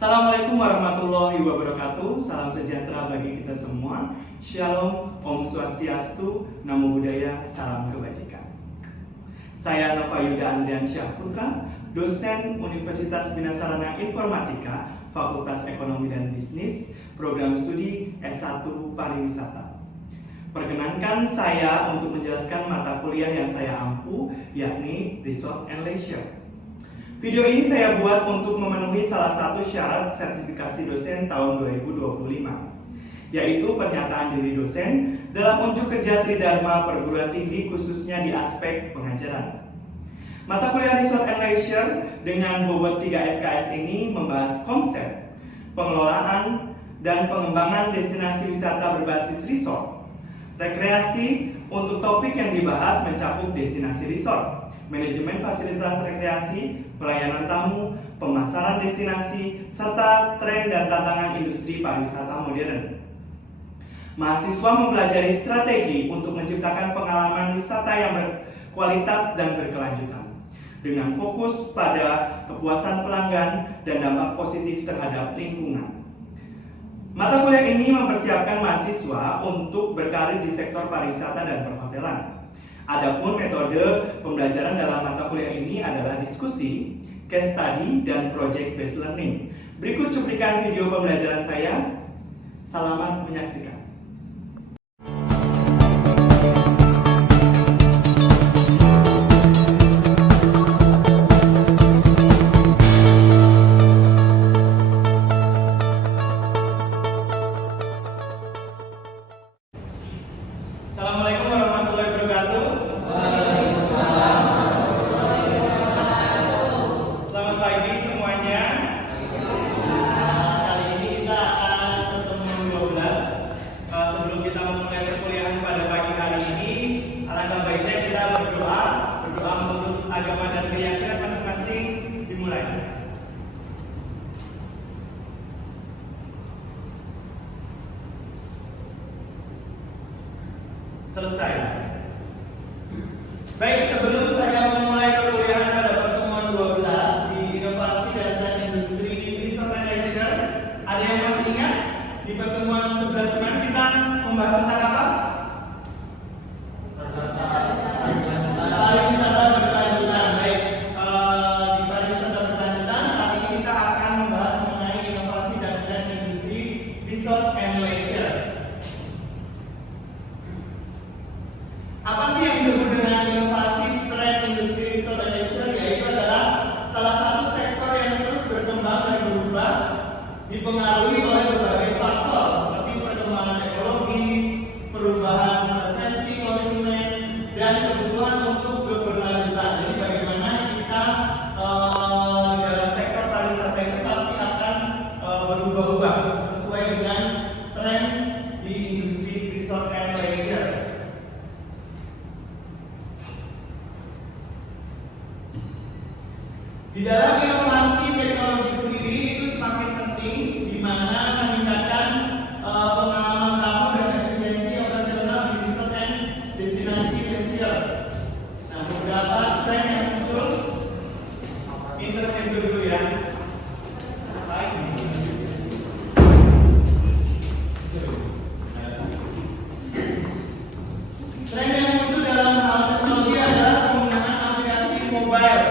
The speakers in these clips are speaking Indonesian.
Assalamualaikum warahmatullahi wabarakatuh. Salam sejahtera bagi kita semua. Shalom, Om Swastiastu, Namo Buddhaya, salam kebajikan. Saya Nova Yuda Andrian Syahputra, dosen Universitas Bina Sarana Informatika, Fakultas Ekonomi dan Bisnis, Program Studi S1 Pariwisata. Perkenankan saya untuk menjelaskan mata kuliah yang saya ampu, yakni Resort and Leisure. Video ini saya buat untuk memenuhi salah satu syarat sertifikasi dosen tahun 2025, yaitu pernyataan diri dosen dalam unjuk kerja Tridharma Perguruan Tinggi khususnya di aspek pengajaran. Mata kuliah Resort and Leisure dengan bobot 3 SKS ini membahas konsep, pengelolaan, dan pengembangan destinasi wisata berbasis resort. Rekreasi untuk topik yang dibahas mencakup destinasi resort, manajemen fasilitas rekreasi, pelayanan tamu, pemasaran destinasi, serta tren dan tantangan industri pariwisata modern. Mahasiswa mempelajari strategi untuk menciptakan pengalaman wisata yang berkualitas dan berkelanjutan, dengan fokus pada kepuasan pelanggan dan dampak positif terhadap lingkungan. Mata kuliah ini mempersiapkan mahasiswa untuk berkarir di sektor pariwisata dan perhotelan. Adapun metode pembelajaran dalam mata kuliah ini adalah diskusi, case study, dan project based learning. Berikut cuplikan video pembelajaran saya. Selamat menyaksikan. Assalamualaikum warahmatullahi wabarakatuh. Selamat pagi semuanya. Kali ini kita akan bertemu 12. Sebelum kita memulai perkuliahan pada pagi hari ini, alangkah baiknya kita berdoa menurut agama dan keyakinan masing-masing. Dimulai. Selesai. Baik, sebelum saya memulai perkuliahan pada pertemuan 12 di Inovasi dan Tren Industri Resort and Leisure, ada yang masih ingat di pertemuan 11 kemarin kita membahas tentang apa? Pariwisata berkelanjutan. Baik, di pariwisata berkelanjutan saat ini kita akan membahas mengenai inovasi dan tren industri Resort and Leisure. Apa sih yang disebut dengan inovasi tren industri resort and leisure? Yaitu adalah salah satu sektor yang terus berkembang dan berubah, dipengaruhi oleh berbagai faktor seperti perkembangan teknologi, perubahan preferensi konsumen, dan kebutuhan untuk berkelanjutan. Jadi bagaimana kita dalam sektor pariwisata ini pasti akan berubah-ubah sesuai dengan tren di industri resort and leisure. Di dalam inovasi teknologi sendiri itu semakin penting, di mana meningkatkan pengalaman tamu dan efisiensi operasional di resort and destinasi leisure. Nah, beberapa tren yang muncul, intermezzo dulu ya. Tren yang muncul dalam hal teknologi adalah penggunaan aplikasi mobile.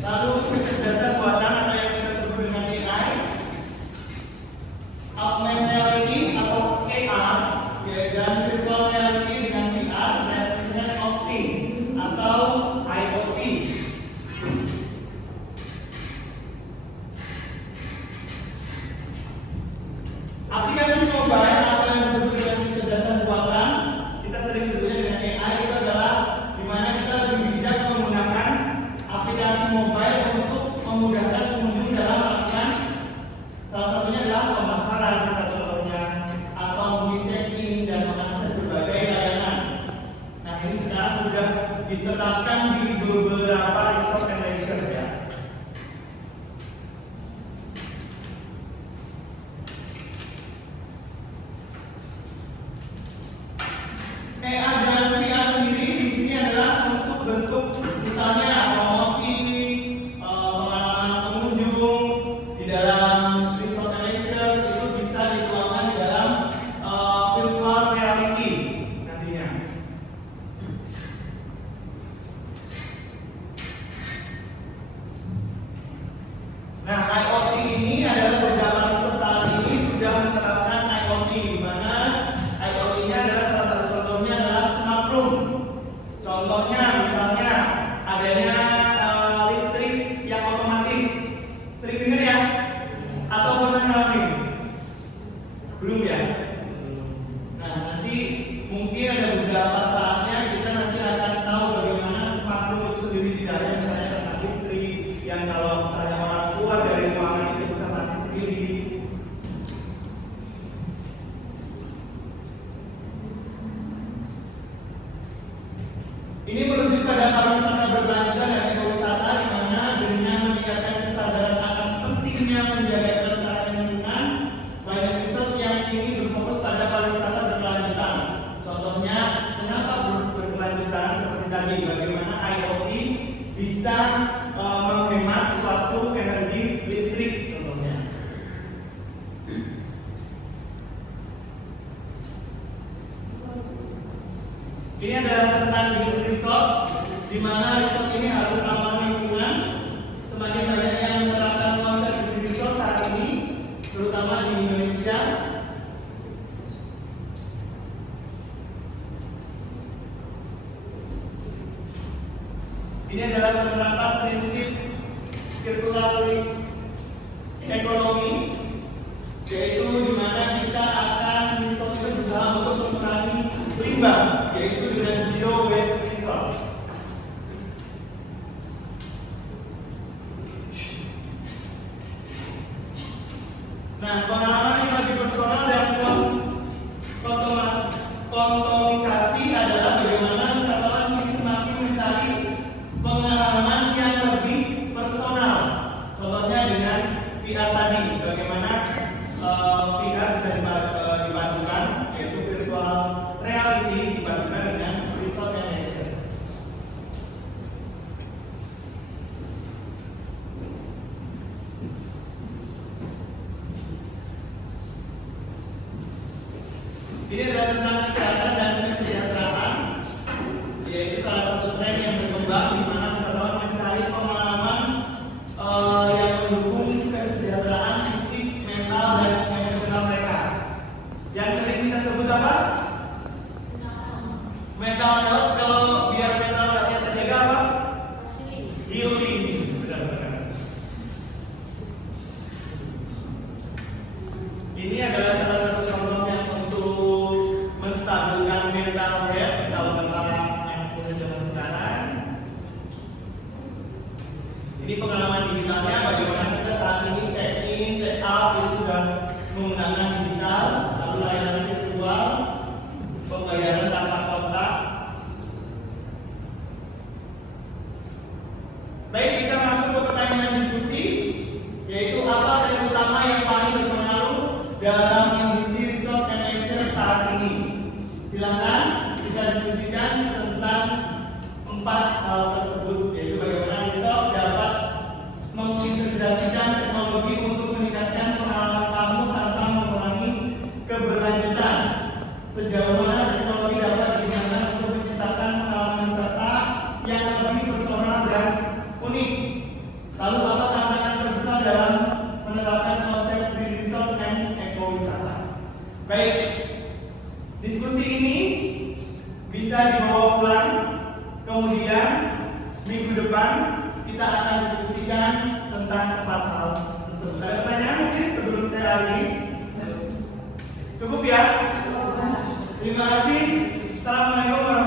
Lalu kecerdasan buatan atau yang kita sebut dengan AI, augmented reality atau AR, dan virtual reality dengan VR, dan Internet of Things atau IoT. Aplikasi mobile atau yang disebut dengan kecerdasan buatan, kita sering sebutnya dengan AI, itu adalah di mana kita lebih bijak menggunakan aplikasi mobile untuk memudahkan pengunjung dalam melakukan salah satunya adalah pemasaran, misalnya contohnya, atau mungkin check-in dan mengakses berbagai layanan. Nah, ini sekarang sudah ditetapkan di beberapa resort and leisure ya. AR dan VR sendiri di sini adalah untuk bentuk misalnya promosi, pengalaman pengunjung di dalam pentingnya menjaga kelestarian lingkungan, banyak riset yang ingin berfokus pada pariwisata berkelanjutan. Contohnya, kenapa berkelanjutan seperti tadi, bagaimana IoT bisa menghemat suatu energi listrik contohnya. Ini adalah tentang green resort, di mana resort ini harus ramah lingkungan. Semakin banyak yang menerapkan konsep green resort saat ini, terutama di Indonesia. Ini adalah penerapan prinsip circular economy, yaitu di mana kita akan resort itu berusaha untuk mengurangi limbah, yaitu dengan zero waste resort. Nah, pengalaman yang lebih personal dan kontomisasi adalah bagaimana wisatawan kini semakin mencari pengalaman yang lebih personal. Contohnya dengan VR tadi, bagaimana VR bisa dipadukan, yaitu virtual reality dipadukan dengan resort animation. Ini adalah tentang kesehatan dan kesejahteraan, yaitu salah satu tren yang berkembang di mana wisatawan mencari pengalaman yang mendukung kesejahteraan fisik, mental, dan emosional mereka. Yang sering kita sebut apa? Mental health. Kalau biar mental health-nya terjaga apa? Healing. Benar-benar. Ini adalah salah satu contoh yang untuk menstabilkan mental health kalau kata yang punya zaman sekarang. Ini pengalaman digitalnya, bagaimana kita saat ini check in, check out itu sudah menggunakan digital, lalu layanan virtual, pembayaran tanpa kontak. Baik, kita masuk ke pertanyaan diskusi, yaitu apa tren utama yang paling berpengaruh dalam industri resort animation saat ini. Silakan kita diskusikan tentang 4 hal tersebut, yaitu bagaimana resort dapat mengintegrasikan teknologi untuk meningkatkan pengalaman tamu tanpa mengurangi keberlanjutan. Sejauh mana teknologi dapat digunakan untuk menciptakan pengalaman wisata yang lebih personal dan unik. Lalu apa tantangan terbesar dalam menerapkan konsep green resort dan ekowisata? Baik, diskusi ini bisa dibawa pulang. Kemudian minggu depan kita akan diskusikan tentang 4 hal tersebut. Ada pertanyaan mungkin sebelum saya akhiri? Cukup ya? Terima kasih. Assalamualaikum warahmatullahi wabarakatuh.